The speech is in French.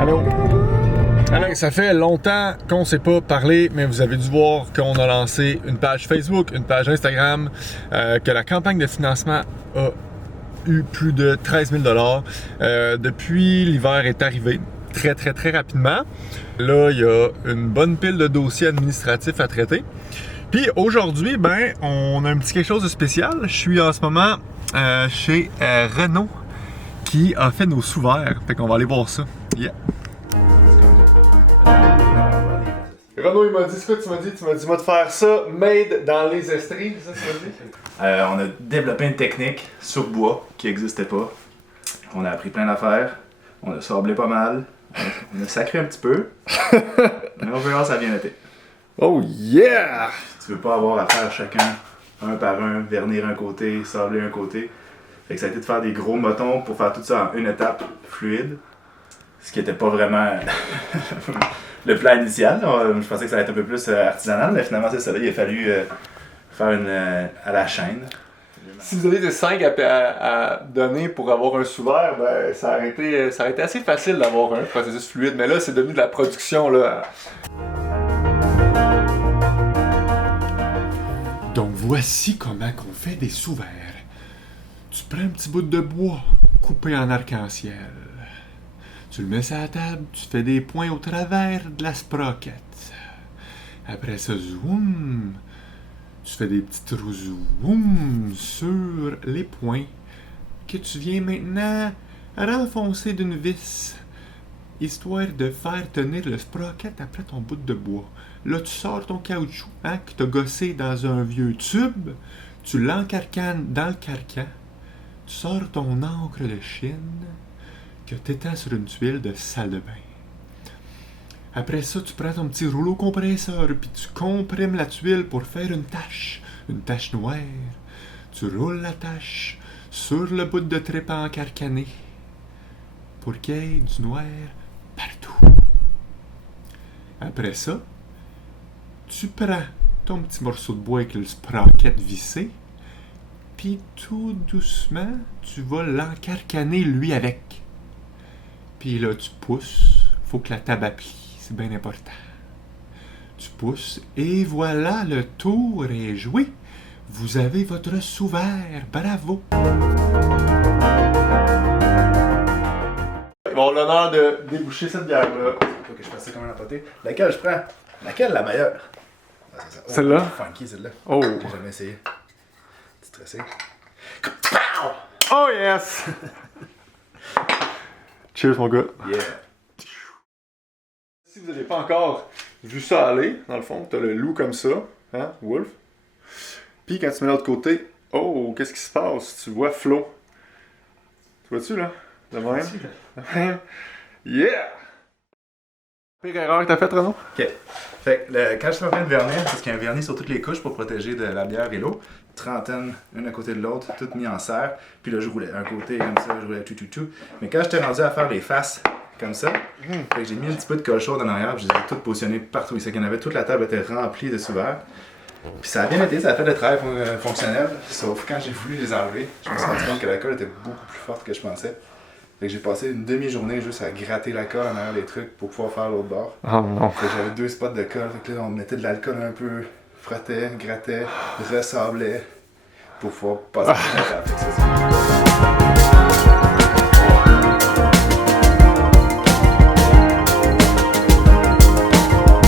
Allô? Alors, ça fait longtemps qu'on ne s'est pas parlé, mais vous avez dû voir qu'on a lancé une page Facebook, une page Instagram, que la campagne de financement a eu plus de 13 000 depuis l'hiver est arrivé, très rapidement. Là, il y a une bonne pile de dossiers administratifs à traiter. Puis aujourd'hui, ben, on a un petit quelque chose de spécial. Je suis en ce moment chez Renault qui a fait nos sous-verts. Fait qu'on va aller voir ça. Yeah. Renaud, il m'a dit, c'est quoi tu m'as dit? Tu m'as dit, moi de faire ça, made dans les estries, c'est ça que tu m'as dit? On a développé une technique sur bois qui n'existait pas. On a appris plein d'affaires, on a sablé pas mal, on a sacré un petit peu, mais on verra, ça a bien été. Oh yeah! Tu veux pas avoir à faire chacun, un par un, vernir un côté, sabler un côté. Fait que ça a été de faire des gros motons pour faire tout ça en une étape fluide, ce qui était pas vraiment le plan initial. Je pensais que ça allait être un peu plus artisanal, mais finalement c'est ça. Là, il a fallu faire une à la chaîne. Si vous avez des 5 à donner pour avoir un sous-verre, ben, ça aurait été assez facile d'avoir un processus fluide, mais là c'est devenu de la production là. Donc voici comment qu'on fait des sous-verres. Tu prends un petit bout de bois coupé en arc-en-ciel. Tu le mets sur la table, tu fais des points au travers de la sprocket. Après ça, zoom, tu fais des petits trous zoom sur les points que tu viens maintenant renfoncer d'une vis, histoire de faire tenir le sprocket après ton bout de bois. Là, tu sors ton caoutchouc que tu as gossé dans un vieux tube, tu l'encarcanes dans le carcan, tu sors ton encre de Chine que tu étends sur une tuile de salle de bain. Après ça, tu prends ton petit rouleau compresseur puis tu comprimes la tuile pour faire une tache noire. Tu roules la tache sur le bout de tripe encarcané pour qu'il y ait du noir partout. Après ça, tu prends ton petit morceau de bois avec le sprocket vissé, puis tout doucement, tu vas l'encarcaner lui avec. Puis là, tu pousses, faut que la table aplie, c'est bien important. Tu pousses, et voilà, le tour est joué. Vous avez votre sous-verre, bravo! Bon, l'honneur de déboucher cette bière-là. Faut que je fasse ça comme un emporté. Laquelle je prends? Laquelle la meilleure? Ah, c'est ça. Oh, Celle-là? Funky, celle-là. Oh! J'ai jamais essayé. Petit stressé. Oh yes! Cheers mon gars! Yeah! Si vous n'avez pas encore vu ça aller, dans le fond, t'as le loup comme ça, hein, Wolf. Puis quand tu mets l'autre côté, oh, qu'est-ce qui se passe? Tu vois Flo. Tu vois-tu là? De même? De même? Yeah! Pire erreur que t'as faite, Renaud? Ok. Fait que quand je suis en train de vernir, parce qu'il y a un vernis sur toutes les couches pour protéger de la bière et l'eau, trentaine, une à côté de l'autre, tout mis en serre. Puis là, je roulais un côté comme ça, je roulais tout. Mais quand j'étais rendu à faire les faces comme ça, fait que j'ai mis un petit peu de colle chaude en arrière, puis je les ai toutes positionnées partout. C'est qu'il y en avait, toute la table était remplie de sous-verres. Puis ça a bien été, ça a fait le travail fonctionnel, sauf quand j'ai voulu les enlever, je me suis rendu compte que la colle était beaucoup plus forte que je pensais. Fait que j'ai passé une demi-journée juste à gratter la colle en arrière des trucs pour pouvoir faire l'autre bord. Oh non! Fait que j'avais 2 spots de colle, fait que là on mettait de l'alcool un peu, frottait, grattait, ressablait pour pouvoir passer à la table.